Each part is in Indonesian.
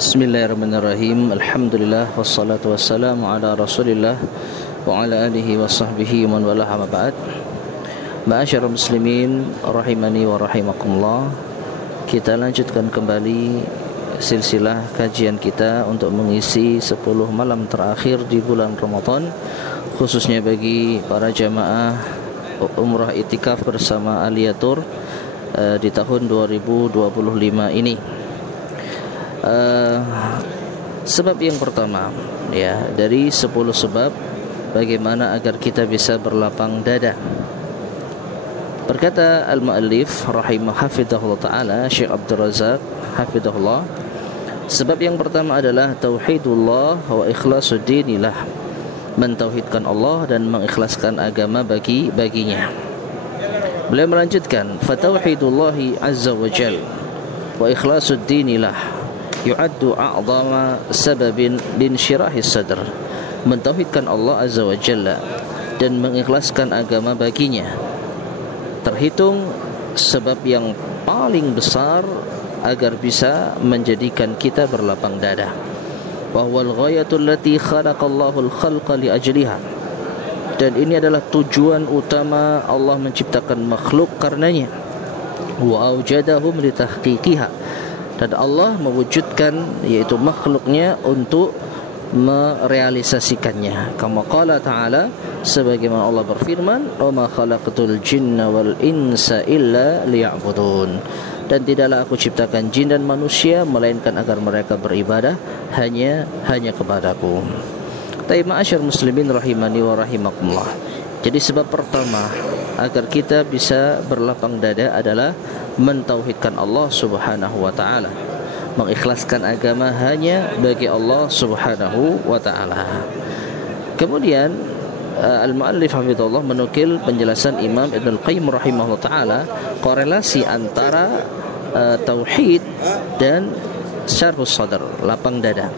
Bismillahirrahmanirrahim. Alhamdulillah wassalatu wassalamu ala Rasulillah wa ala alihi wa sahbihi man wala amma ba'd. Ma'asyiral muslimin rahimani wa rahimakumullah. Kita lanjutkan kembali silsilah kajian kita untuk mengisi 10 malam terakhir di bulan Ramadan, khususnya bagi para jamaah umrah itikaf bersama Aliyatur di tahun 2025 ini. Sebab yang pertama, ya, dari 10 sebab bagaimana agar kita bisa berlapang dada. Berkata al-muallif rahimahullah ta'ala, Syekh Abdul Razak hafizahullah, sebab yang pertama adalah tauhidullah wa ikhlasuddinillah, mentauhidkan Allah dan mengikhlaskan agama baginya. Beliau melanjutkan, fatauhidullahi azza wa jal wa ikhlasuddinillah yu'addu a'zama sababin linsyirahis sadr, mentauhidkan Allah azza wa jalla dan mengikhlaskan agama baginya terhitung sebab yang paling besar agar bisa menjadikan kita berlapang dada. Wa huwal ghayatul lati khalaqallahu al-khalqa li ajliha, dan ini adalah tujuan utama Allah menciptakan makhluk karenanya. Wa aujadahum li tahqiqiha, dan Allah mewujudkan yaitu makhluknya untuk merealisasikannya. Kama qala ta'ala, sebagaimana Allah berfirman, wa ma khalaqtul jinna wal insa illa liya'budun, dan tidaklah aku ciptakan jin dan manusia melainkan agar mereka beribadah hanya kepadaku. Tapi ma'asyar muslimin rahimani wa rahimakumullah, jadi sebab pertama agar kita bisa berlapang dada adalah mentauhidkan Allah subhanahu wa ta'ala, mengikhlaskan agama hanya bagi Allah subhanahu wa ta'ala. Kemudian al-muallif hafizahullah menukil penjelasan Imam Ibn Al-Qayyim rahimahullah ta'ala, korelasi antara tauhid dan syarhus sadr, lapang dada.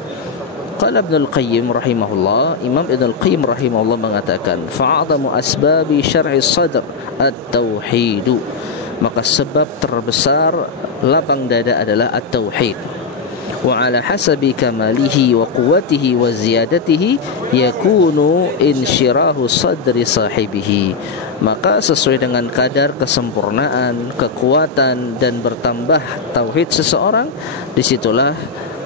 Qala Ibn Al-Qayyim rahimahullah, Imam Ibn Al-Qayyim rahimahullah mengatakan, fa'adhamu asbabi syarhis sadr at-tauhidu, maka sebab terbesar lapang dada adalah at-tauhid. Wa ala hasabi kamalihi wa quwwatihi wa ziyadatihi yakunu insyirahu sadri sahibihi, maka sesuai dengan kadar kesempurnaan, kekuatan dan bertambah tauhid seseorang, disitulah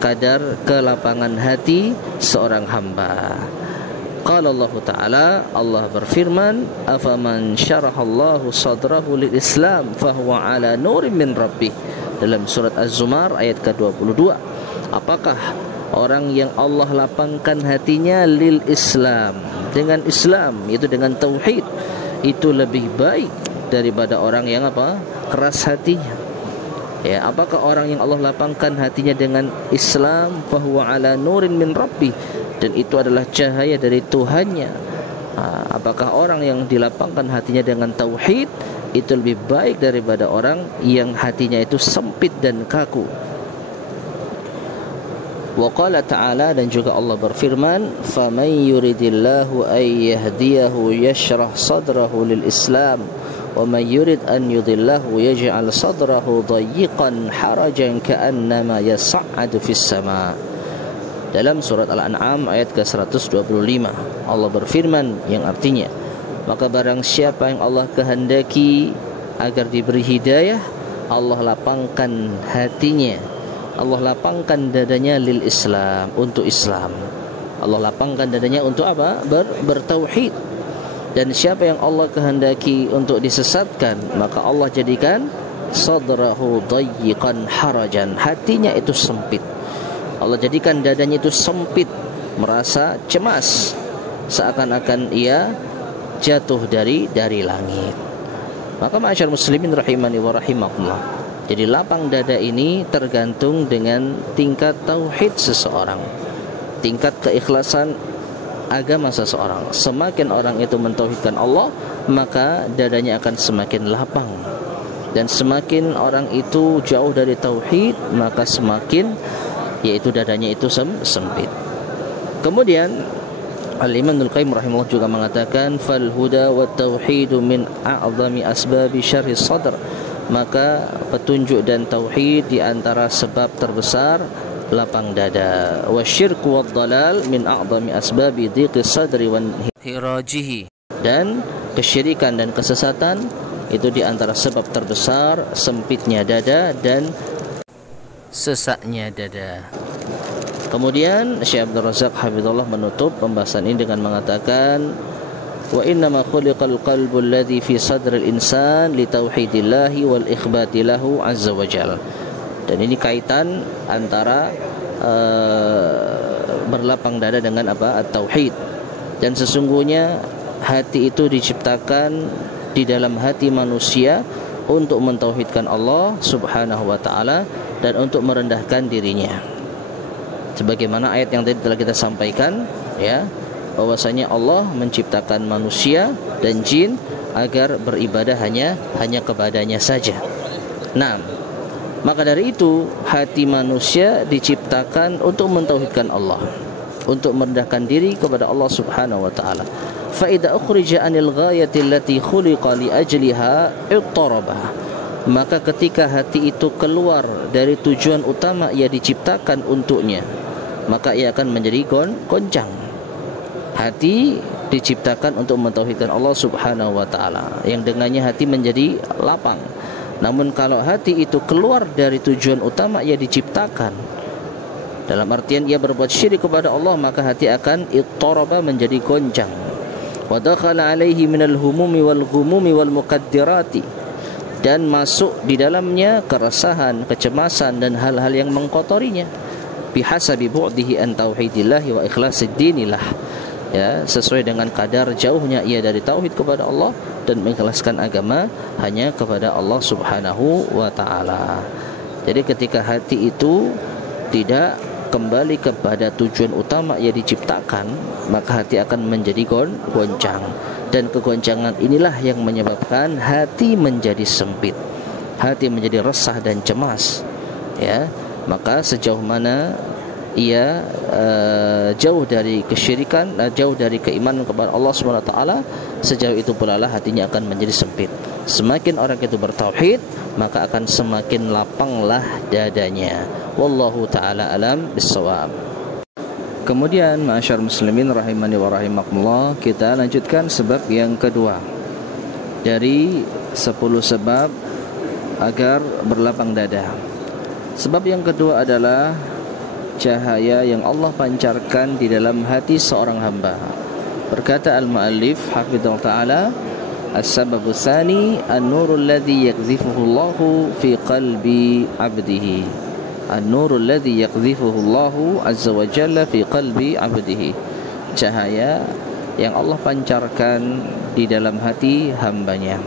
kadar kelapangan hati seorang hamba. Qala Allah Ta'ala, Allah berfirman, afaman syarahallahu sadrahu lil Islam fahuwa ala nurin min rabbih, dalam surat Az-Zumar ayat ke-22. Apakah orang yang Allah lapangkan hatinya lil Islam, dengan Islam, yaitu dengan tauhid, itu lebih baik daripada orang yang keras hatinya. Ya, apakah orang yang Allah lapangkan hatinya dengan Islam, fahuwa ala nurin min rabbih, dan itu adalah cahaya dari Tuhannya. Apakah orang yang dilapangkan hatinya dengan tauhid itu lebih baik daripada orang yang hatinya itu sempit dan kaku. Wa qala ta'ala, dan juga Allah berfirman, faman yuridillahu ay yahdiyahu yashrah sadrahu lil Islam wa man yurid an yudillahu yaj'al sadrahu dayyiqan harajan ka'annama yas'adu fis sama'. Dalam surat Al-An'am ayat ke-125 Allah berfirman yang artinya, maka barang siapa yang Allah kehendaki agar diberi hidayah, Allah lapangkan hatinya, Allah lapangkan dadanya lil Islam, untuk Islam. Allah lapangkan dadanya untuk apa? Bertauhid. Dan siapa yang Allah kehendaki untuk disesatkan, maka Allah jadikan sadrahu dayyiqan harajan, hatinya itu sempit. Allah jadikan dadanya itu sempit, merasa cemas, seakan-akan ia jatuh dari langit. Maka ma'asyar muslimin rahimani wa rahimakumullah, jadi lapang dada ini tergantung dengan tingkat tauhid seseorang, tingkat keikhlasan agama seseorang. Semakin orang itu mentauhidkan Allah, maka dadanya akan semakin lapang. Dan semakin orang itu jauh dari tauhid, maka semakin yaitu dadanya itu sempit. Kemudian Al-Imam Al-Qayyim rahimahullah juga mengatakan, fal huda wa tauhidu min a'zami asbabi syarhi sadr, maka petunjuk dan tauhid di antara sebab terbesar lapang dada. Wasyirku wad-dhalal min a'zami asbabi dhiqis sadri wan hirajihi. Dan kesyirikan dan kesesatan itu di antara sebab terbesar sempitnya dada dan sesaknya dada. Kemudian Syekh Abdul Razak hafizallahu menutup pembahasan ini dengan mengatakan wa innama khuliqal qalbu alladhi fi sadril insan li tauhidillahi wal ikhbati lahu azza wajal. Dan ini kaitan antara berlapang dada dengan apa? At-tauhid. Dan sesungguhnya hati itu diciptakan di dalam hati manusia untuk mentauhidkan Allah Subhanahu wa taala dan untuk merendahkan dirinya. Sebagaimana ayat yang tadi telah kita sampaikan, ya, bahwasanya Allah menciptakan manusia dan jin agar beribadah hanya kepadanya saja. Nah, maka dari itu hati manusia diciptakan untuk mentauhidkan Allah, untuk merendahkan diri kepada Allah Subhanahu wa taala. Fa idza ukhrija 'anil ghayati allati khuliqa li ajliha ittaraba. Maka ketika hati itu keluar dari tujuan utama ia diciptakan untuknya, maka ia akan menjadi goncang. Hati diciptakan untuk mentauhidkan Allah Subhanahu wa taala, yang dengannya hati menjadi lapang. Namun kalau hati itu keluar dari tujuan utama ia diciptakan, dalam artian ia berbuat syirik kepada Allah, maka hati akan ittaraba, menjadi goncang. Wa dakhala alaihi minal humumi wal ghumumi wal muqaddirati, dan masuk di dalamnya keresahan, kecemasan dan hal-hal yang mengkotorinya. Bihasabi bu'dihi an tauhidillahi wa ikhlasid dinillah, ya, sesuai dengan kadar jauhnya ia dari tauhid kepada Allah dan mengikhlaskan agama hanya kepada Allah Subhanahu wa taala. Jadi ketika hati itu tidak kembali kepada tujuan utama ia diciptakan, maka hati akan menjadi goncang. Dan kegoncangan inilah yang menyebabkan hati menjadi sempit, hati menjadi resah dan cemas, ya. Maka sejauh mana ia jauh dari kesyirikan, jauh dari keimanan kepada Allah Subhanahu wa taala, sejauh itu pula lah hatinya akan menjadi sempit. Semakin orang itu bertauhid, maka akan semakin lapanglah dadanya. Wallahu taala alam bissawab. Kemudian ma'asyar muslimin rahimani wa rahimakumullah, kita lanjutkan sebab yang kedua dari 10 sebab agar berlapang dada. Sebab yang kedua adalah cahaya yang Allah pancarkan di dalam hati seorang hamba. Berkata al-muallif hafizahullah taala, as-sababu tsani an-nurul ladzi yakzifuhu Allahu fi qalbi 'abdihi. An-nurul ladzi yakzifuhu Allahu azza wa jalla fi qalbi 'abdihi. Cahaya yang Allah pancarkan di dalam hati hambanya.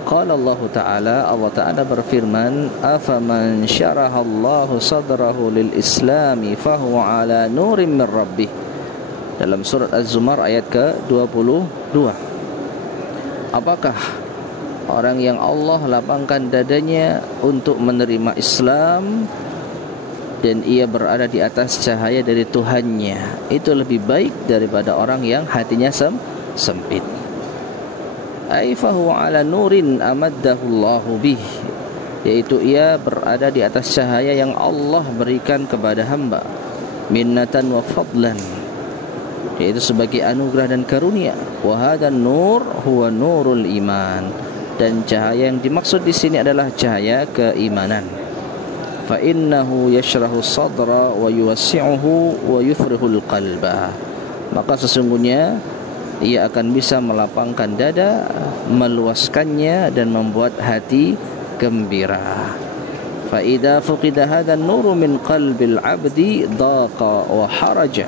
Qala Allah Ta'ala, Allah Ta'ala berfirman, afaman syarahallahu sadrahu lil islami fahuwa ala nurim min rabbih. Dalam surat Az-Zumar ayat ke-22. Apakah orang yang Allah lapangkan dadanya untuk menerima Islam dan ia berada di atas cahaya dari Tuhannya, itu lebih baik daripada orang yang hatinya sempit. Ai fahu ala nurin amaddahu Allahu bih, yaitu ia berada di atas cahaya yang Allah berikan kepada hamba, minnatan wa fadlan, yaitu sebagai anugerah dan karunia. Wa hadan nur huwa nurul iman, dan cahaya yang dimaksud di sini adalah cahaya keimanan. Fa innahu yashrahu sadra wa yuwassi'uhu wa yufrihul qalba, maka sesungguhnya ia akan bisa melapangkan dada, meluaskannya dan membuat hati gembira. Fa idza fuqida hadzal nuru min qalbil 'abdi daqa wa haraja.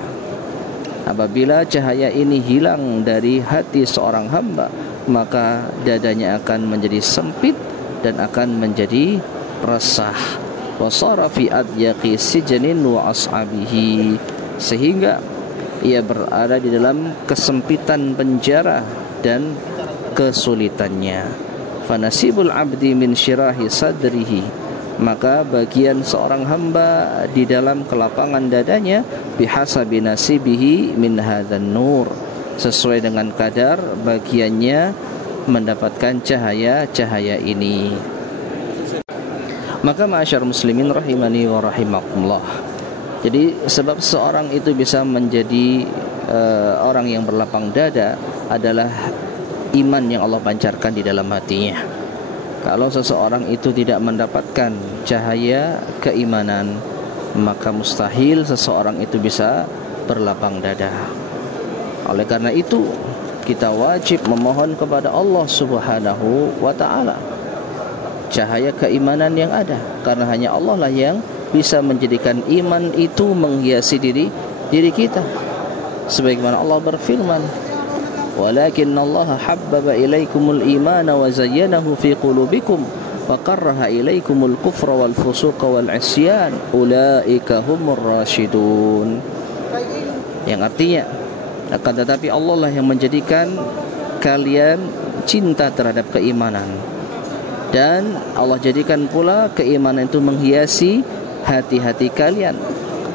Apabila cahaya ini hilang dari hati seorang hamba, maka dadanya akan menjadi sempit dan akan menjadi resah. Wa sara fi adyaqi sijnin wa ashabihi, sehingga ia berada di dalam kesempitan penjara dan kesulitannya. Fanasibul abdi min syirahi sadrihi, maka bagian seorang hamba di dalam kelapangan dadanya bihasabi nasibihi min hadzan nur, sesuai dengan kadar bagiannya mendapatkan cahaya-cahaya ini. Maka ma'asyar muslimin rahimani wa rahimakumullah, jadi sebab seorang itu bisa menjadi orang yang berlapang dada adalah iman yang Allah pancarkan di dalam hatinya. Kalau seseorang itu tidak mendapatkan cahaya keimanan, maka mustahil seseorang itu bisa berlapang dada. Oleh karena itu, kita wajib memohon kepada Allah Subhanahu wa ta'ala cahaya keimanan yang ada, karena hanya Allah lah yang bisa menjadikan iman itu menghiasi diri kita. Sebagaimana Allah berfirman, "Walakinnallaha habbaba ilaikumul imana wa zayyanahu fi qulubikum wa karraha ilaikumul kufra wal fusuqa wal isyan ulaika humur rasyidun." Yang artinya, akan tetapi Allah lah yang menjadikan kalian cinta terhadap keimanan, dan Allah jadikan pula keimanan itu menghiasi hati-hati kalian,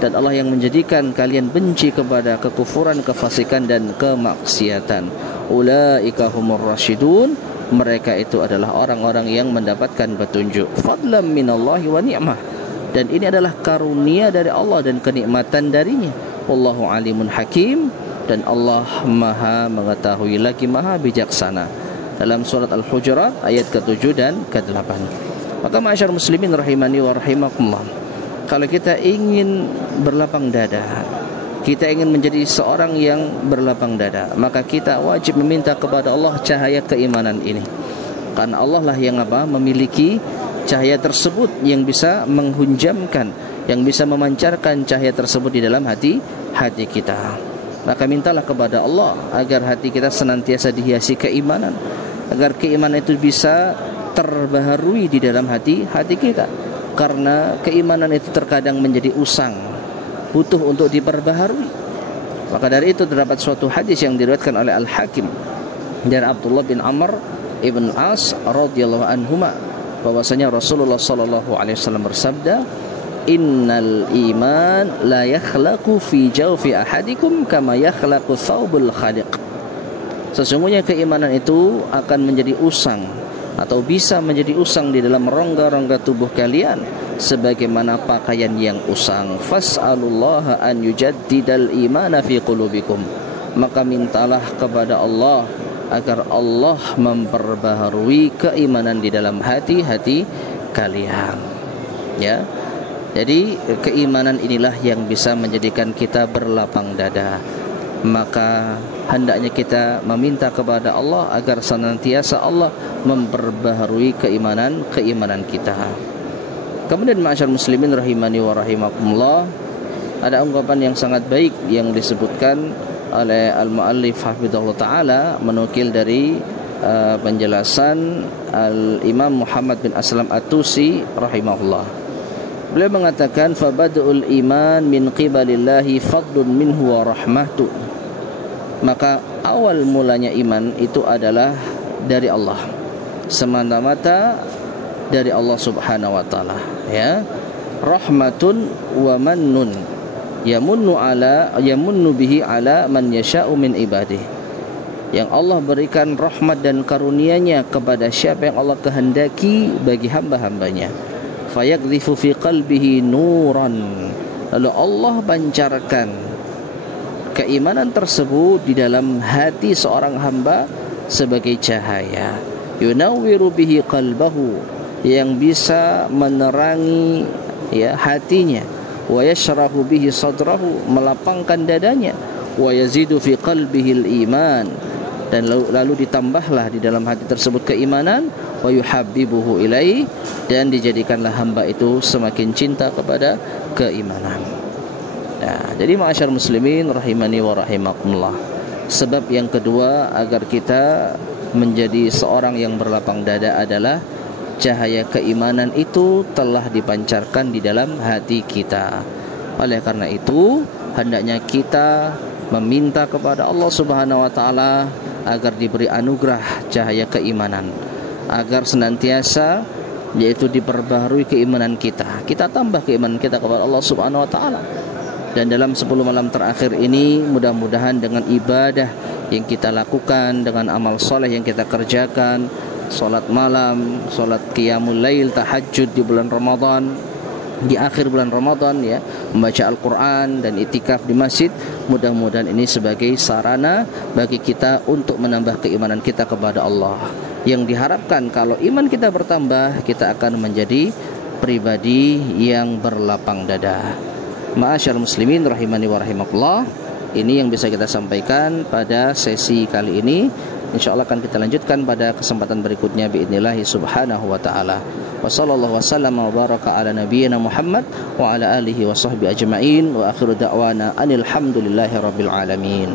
dan Allah yang menjadikan kalian benci kepada kekufuran, kefasikan dan kemaksiatan. Ulaika humur rasyidun, mereka itu adalah orang-orang yang mendapatkan petunjuk. Fadlam minallahi wa ni'mah, dan ini adalah karunia dari Allah dan kenikmatan darinya. Wallahu alimun hakim, dan Allah maha mengetahui lagi maha bijaksana. Dalam surat Al-Hujurat ayat ke-7 dan ke-8. Maka ma'asyar muslimin rahimani wa rahimakumullah, kalau kita ingin berlapang dada, kita ingin menjadi seorang yang berlapang dada, maka kita wajib meminta kepada Allah cahaya keimanan ini. Karena Allah lah yang memiliki cahaya tersebut, yang bisa menghunjamkan, yang bisa memancarkan cahaya tersebut di dalam hati kita. Maka mintalah kepada Allah agar hati kita senantiasa dihiasi keimanan, agar keimanan itu bisa terbaharui di dalam hati kita. Karena keimanan itu terkadang menjadi usang, butuh untuk diperbaharui. Maka dari itu terdapat suatu hadis yang diriwayatkan oleh Al-Hakim dari Abdullah bin Amr ibn As radhiyallahu anhuma, bahwasanya Rasulullah sallallahu alaihi wasallam bersabda, "Innal iman la yakhlaqu fi jawfi ahadikum kama yakhlaqu thawbul khaliq." Sesungguhnya keimanan itu akan menjadi usang atau bisa menjadi usang di dalam rongga-rongga tubuh kalian sebagaimana pakaian yang usang. Fas'alullaha an yujaddidal imana fi qulubikum, maka mintalah kepada Allah agar Allah memperbaharui keimanan di dalam hati-hati kalian. Ya. Jadi keimanan inilah yang bisa menjadikan kita berlapang dada. Maka hendaknya kita meminta kepada Allah agar senantiasa Allah memperbaharui keimanan kita. Kemudian ma'asyar muslimin rahimani wa rahimakumullah, ada ungkapan yang sangat baik yang disebutkan oleh al-muallif hafizahullah taala, menukil dari penjelasan al-Imam Muhammad bin Aslam At-Tusi rahimahullah. Beliau mengatakan, fabadul iman min qibalillahi fadlun minhu wa rahmatu. Maka awal mulanya iman itu adalah dari Allah, semata-mata dari Allah Subhanahu wa taala, ya. Rahmatun wa mannun yamunnu bihi ala man yasha'u min ibadihi. Yang Allah berikan rahmat dan karunia-Nya kepada siapa yang Allah kehendaki bagi hamba-hambanya. Fayaqdhifu fi qalbihi nuran, lalu Allah pancarkan keimanan tersebut di dalam hati seorang hamba sebagai cahaya. Yunawwiru bihi qalbahu, yang bisa menerangi hatinya. Wa yashrahu bihi sadrahu, melapangkan dadanya. Wa yazidu fi qalbihi al-iman, dan lalu ditambahlah di dalam hati tersebut keimanan. Wa yuhabbibuhu ilaihi, dan dijadikanlah hamba itu semakin cinta kepada keimanan. Nah, jadi ma'asyar muslimin rahimani wa rahimakumullah, sebab yang kedua agar kita menjadi seorang yang berlapang dada adalah cahaya keimanan itu telah dipancarkan di dalam hati kita. Oleh karena itu, hendaknya kita meminta kepada Allah Subhanahu wa taala agar diberi anugerah cahaya keimanan, agar senantiasa yaitu diperbaharui keimanan kita. Kita tambah keimanan kita kepada Allah Subhanahu wa taala. Dan dalam 10 malam terakhir ini, mudah-mudahan dengan ibadah yang kita lakukan, dengan amal soleh yang kita kerjakan, salat malam, salat qiyamul lail, tahajud di bulan Ramadan, di akhir bulan Ramadan ya, membaca Al-Quran dan itikaf di masjid. Mudah-mudahan ini sebagai sarana bagi kita untuk menambah keimanan kita kepada Allah. Yang diharapkan kalau iman kita bertambah, kita akan menjadi pribadi yang berlapang dada. Ma'asyarul muslimin rahimani wa rahimakumullah, ini yang bisa kita sampaikan pada sesi kali ini. InsyaAllah akan kita lanjutkan pada kesempatan berikutnya biidnillahi subhanahu wa ta'ala. Wa sallallahu wa sallam wa baraka ala nabiyyina Muhammad wa ala alihi wa sahbihi ajma'in. Wa akhiru da'wana anil hamdulillahi rabbil alamin.